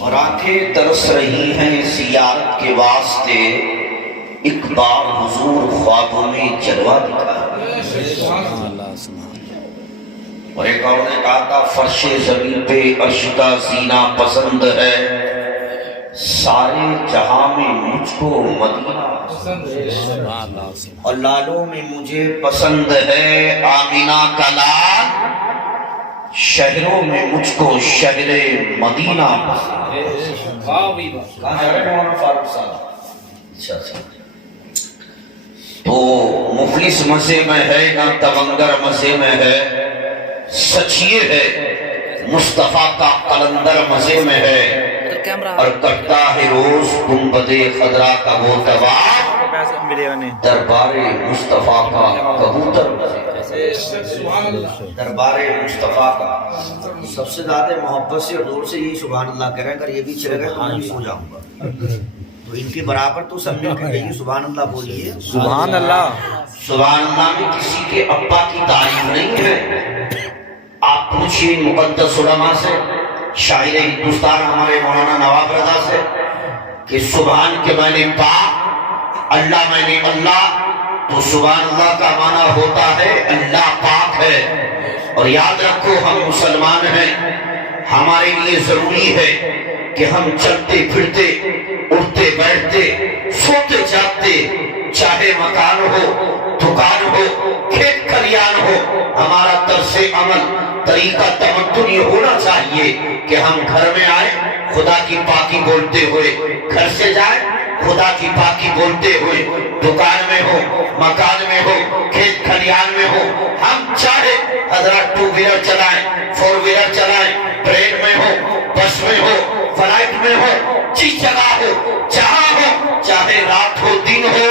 اور آنکھیں ترس رہی ہیں زیارت کے واسطے، ایک بار حضور خوابوں میں جلوہ دکھا۔ اور ایک اور نے کہا تھا فرش زمین پہ عرش کا زینہ پسند ہے، سارے جہاں میں مجھ کو مدینہ پسند ہے، اور لالوں میں مجھے پسند ہے آمینہ کا لال، شہروں میں مجھ کو شہر مدینہ پسند ہے۔ کہاں جا رہے مولانا فاروق صاحب؟ اچھا تو مفلس مزے میں ہے نہ تونگر مزے میں ہے، سچ یہ ہے مصطفیٰ کا قلندر مزے میں ہے، اور کرتا ہے روز گنبد خضرا کا وہ طواف، دربار مصطفیٰ کا کبوتر مزے میں ہے۔ دربار مصطفیٰ کا سب سے زیادہ محبت سے اور دور سے یہی سبحان اللہ کہہ رہے ہیں، اگر یہ بھی چلے گئے تو میں بھی سو جاؤں گا، تو ان کے برابر تو سب مل کے کہیے سبحان اللہ بولیے۔ سبحان اللہ۔ سبحان اللہ میں کسی کے ابا کی تعریف نہیں ہے۔ آپ پوچھئے مقدس علماء سے، شاعر ہندوستان ہمارے مولانا نواب رضا سے، کہ سبحان کے معنی پاک، اللہ معنی اللہ، تو سبحان اللہ کا معنی ہوتا ہے اللہ پاک ہے۔ اور یاد رکھو ہم مسلمان ہیں، ہمارے لیے ضروری ہے کہ ہم چلتے پھرتے، اٹھتے بیٹھتے، سوتے جاگتے، چاہے مکان ہو، دکان ہو، کھیت کھلیان ہو، ہمارا طرز عمل، طریقہ تمدن یہ ہونا چاہیے کہ ہم گھر میں آئے خدا کی پاکی بولتے ہوئے، گھر سے جائیں خدا کی پاکی بولتے ہوئے، دکان میں ہو، مکان میں ہو، کھیت کھلیان میں ہو، ہم چاہے حضرات ٹو ویلر چلائیں، فور ویلر چلائیں، ٹرین میں ہو، بس میں ہو، فلائٹ میں ہو، جس جگہ ہو، جہاں ہو، چاہے رات ہو دن ہو،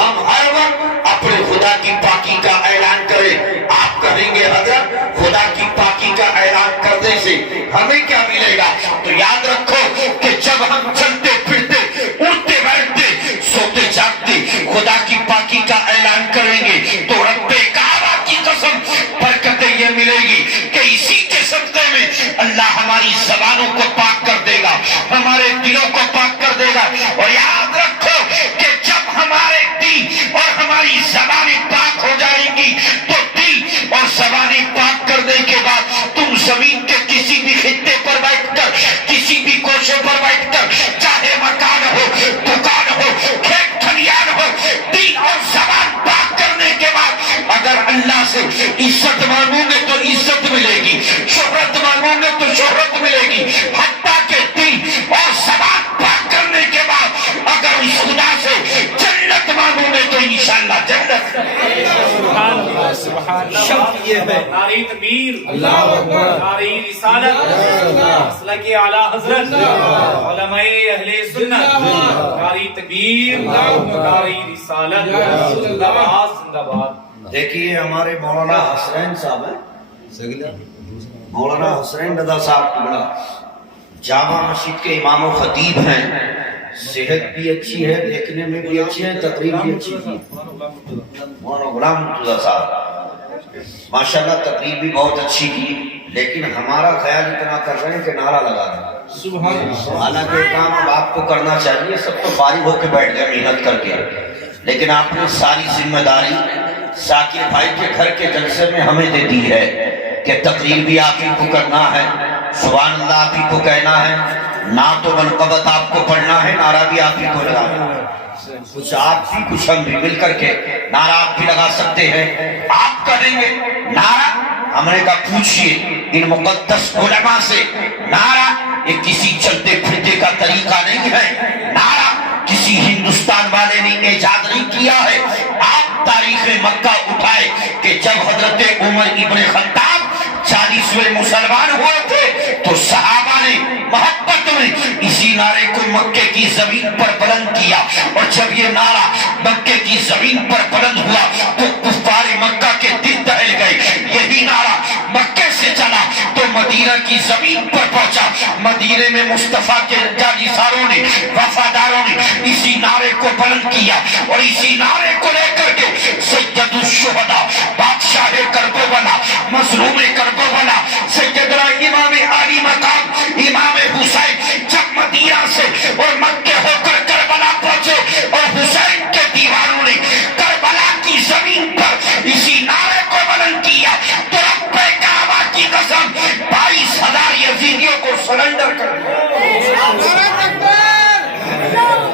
ہم ہر وقت اپنے خدا کی پاکی کا اعلان کریں۔ آپ کہیں گے حضرت خدا کی پاکی کا اعلان کرنے سے ہمیں کیا ملے گا؟ تو یاد رکھو کہ جب ہم چلتے پھرتے، اٹھتے بیٹھتے، سوتے جاگتے خدا کی پاکی کا اعلان کریں گے تو رب کعبہ کی قسم برکتیں یہ ملے گی کہ اسی کے صدقے میں اللہ ہماری زبانوں کو پاک کر دے گا، ہمارے دلوں کو پاک کر دے گا۔ اور یاد رکھو کہ جب ہمارے دل اور ہماری زبانیں پاک ہو جائیں گی تو دل اور زبانیں پاک کرنے کے بعد تم زمین کے کسی بھی خطے پر بیٹھ کر، کسی بھی کوشے پر بیٹھ کر، چاہے مکان ہو، دکان ہو، کھیت کھلیان ہو، دل اور زبان پاک کرنے کے بعد اگر اللہ سے عزت مانگو گے تو عزت ملے گی، شہرت مانگو گے تو شہرت ملے گی، حتیٰ کہ دل اور زبان پاک کرنے کے بعد اگر اس خدا سے جنت مانگو گے تو انشاءاللہ جنت۔ سبحان اللہ، سبحان اللہ۔ شرط یہ ہے، نعرہ تکبیر، اللہ اکبر، نعرہ رسالت، مسلک اعلیٰ حضرت، علماء اہل سنت، نعرہ تکبیر، نعرہ رسالت، زندہ باد زندہ باد۔ دیکھیے ہمارے مولانا حسین صاحب ہیں، مولانا حسین رضا صاحب کی بڑا جامع مسجد کے امام و خطیب ہیں، صحت بھی اچھی ہے، دیکھنے میں بھی اچھی ہے، تقریر بھی اچھی ہے۔ مولانا غلام مرتضیٰ صاحب ماشاءاللہ تقریر بھی بہت اچھی کی، لیکن ہمارا خیال اتنا کر رہے ہیں کہ نعرہ لگا دیں۔ حالانکہ کام اب آپ کو کرنا چاہیے، سب تو فارغ ہو کے بیٹھ گئے محنت کر کے، لیکن آپ نے ساری ذمہ داری ذاکر بھائی کے گھر کے جلسے میں ہمیں دے دی ہے کہ تقریر بھی آپ ہی کو کرنا ہے، سبحان اللہ آپ ہی کو کہنا ہے، نعت و منقبت آپ کو پڑھنا ہے، نعرہ بھی آپ ہی کو لگانا ہے۔ کچھ آپ بھی کچھ ہم بھی مل کر کے نعرہ آپ بھی لگا سکتے ہیں۔ آپ کہیں گے نعرہ، ہم نے کہا پوچھئے ان مقدس علماء سے، نعرہ یہ کسی چلتے پھرتے کا طریقہ نہیں ہے، نعرہ کسی ہندوستان والے نے ایجاد نہیں کیا ہے۔ آپ تاریخ مکہ اٹھائے کہ جب حضرت عمر ابن خطاب 40ویں مسلمان ہوئے تھے تو صحابہ نے محبت میں اسی نعرے کو مکے کی زمین پر بلند کیا، اور جب یہ نعرہ مکے کی زمین پر بلند ہوا تو کفار مکہ کے دل دہل گئے۔ یہی نعرہ مکے سے چلا تو مدینہ کی زمین پر پہنچا، مدینے میں مصطفیٰ کے جانثاروں نے، وفاداروں نے اسی نعرے کو بلند کیا، اور اسی نعرے کو لے کر کے سید الشہداء، بادشاہ کربو بنا، مظلوم کربو بنا، سیدنا امام علی مقام امام حسین جب